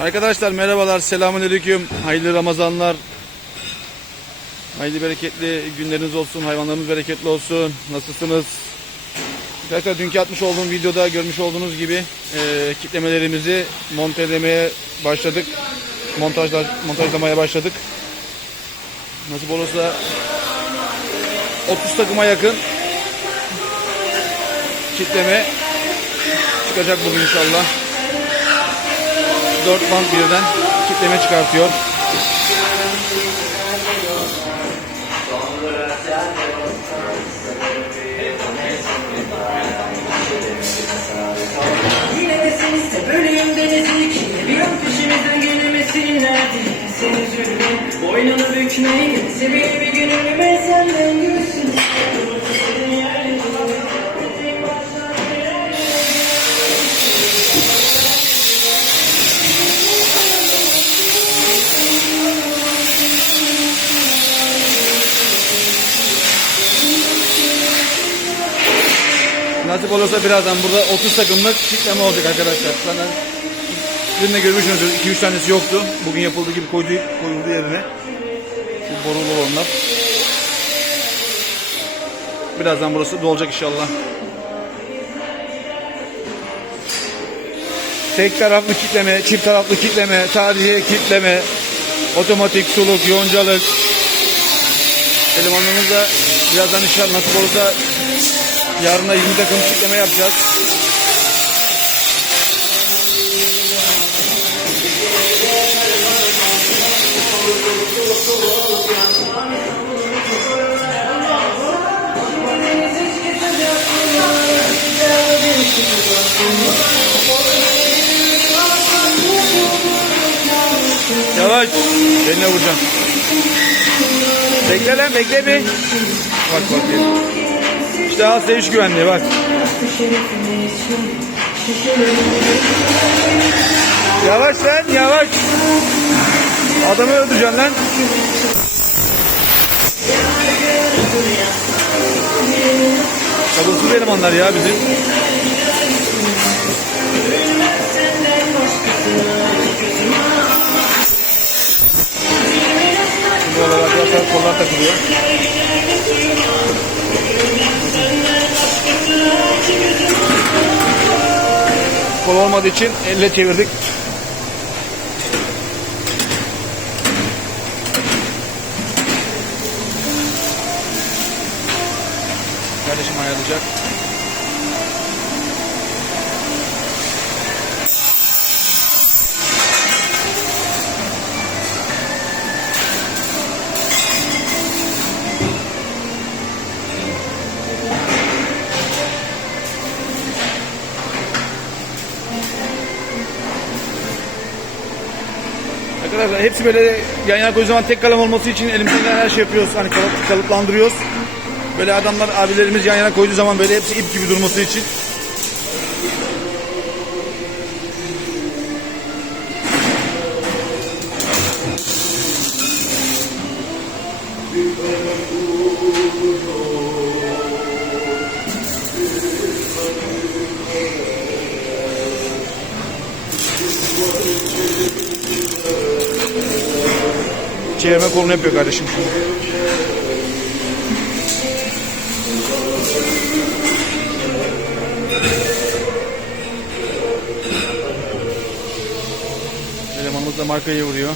Arkadaşlar merhabalar, selamünaleyküm. Hayırlı Ramazanlar. Hayırlı bereketli günleriniz olsun, hayvanlarınız bereketli olsun. Nasılsınız? Arkadaşlar dünkü atmış olduğum videoda görmüş olduğunuz gibi e, kitlemelerimizi montelemeye başladık. Montajlar, montajlamaya başladık. Nasip olursa 30 takıma yakın kitleme çıkacak bugün inşallah. 4 band birden kitleme çıkartıyor. Yine de sense böyleyim denedik Bir an peşimizden gelemesinler Sen üzülme Boynunu bükmeyin Sevgili bir gün ölüme senden gülsün Nasip olursa birazdan burada 30 takımlık kitleme olacak arkadaşlar. Sana dün de görmüşsünüz 2-3 tanesi yoktu. Bugün yapıldığı gibi koydu, koyuldu yerine. Bu borulu olanlar. Birazdan burası dolacak inşallah. Tek taraflı kitleme, çift taraflı kitleme, tarihi kitleme, otomatik suluk, yoncalık. Elemanlarımız da birazdan inşallah nasip olursa yarına 20 takım kitleme yapacağız. Yavaş. Eline vuracağım. Bekle lan bekle bir. Bak bak. İşte hasta iş güvenliği bak. Yavaş lan yavaş. Adamı öldüreceksin lan. Sabırsız elemanlar ya bizim. Olarak arkadaşlar kollar takılıyor. Kol olmadığı için elle çevirdik. Kardeşim ayarlayacak. Arkadaşlar hepsi böyle yan yana koyduğu zaman tek kalem olması için elimizden her şey yapıyoruz. Hani kalıp, kalıplandırıyoruz. Böyle adamlar abilerimiz yan yana koyduğu zaman böyle hepsi ip gibi durması için. Çevirme kolunu yapıyor kardeşim an. Elemanımız da markayı vuruyor.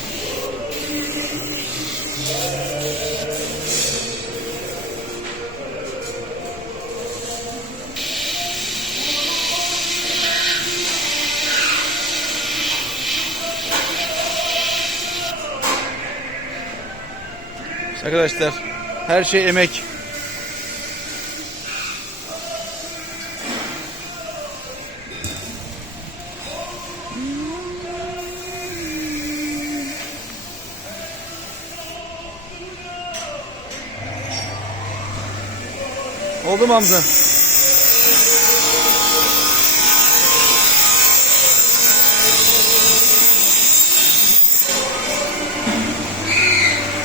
Arkadaşlar her şey emek. Oldu mu Hamza?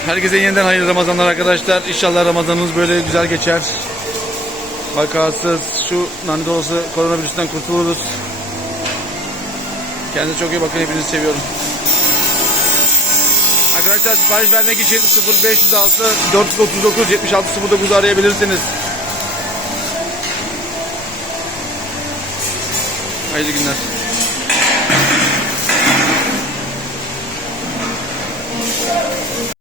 Herkese yeniden hayırlı Ramazanlar arkadaşlar. İnşallah Ramazanınız böyle güzel geçer. Vakasız şu lanet olası koronavirüsten kurtuluruz. Kendinize çok iyi bakın. Hepinizi seviyorum. Arkadaşlar sipariş vermek için 0506 439 7609 arayabilirsiniz. Hayırlı günler.